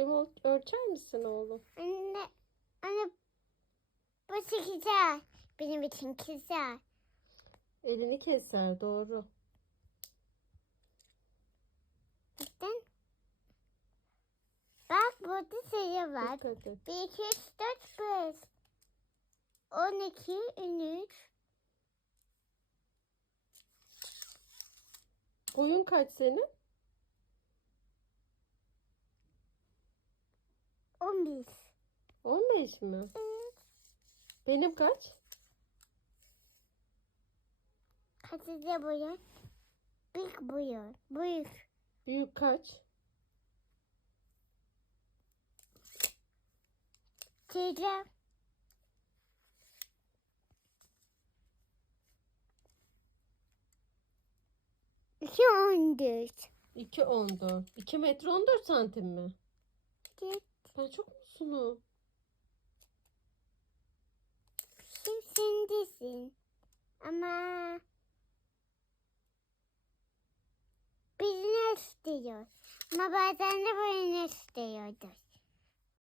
boyumu ölçer misin oğlum? Anne, anne bu güzel. Benim için güzel. Elini keser doğru. Neden? Bak burada sayı var. Dikkat et. 1, 2, 3, 4, 5. 12, 13. Boyun kaç senin? 15 mi? Evet. Benim kaç? Kaçıncı boyun? Büyük boyun. Büyük. Büyük kaç? Çiğdem. İki on dört. 2 14. 2 metre 14 santim mi? Evet. Ben çok musunum? Sendesin. Ama birini istiyor. Ama bazen de birini istiyordur.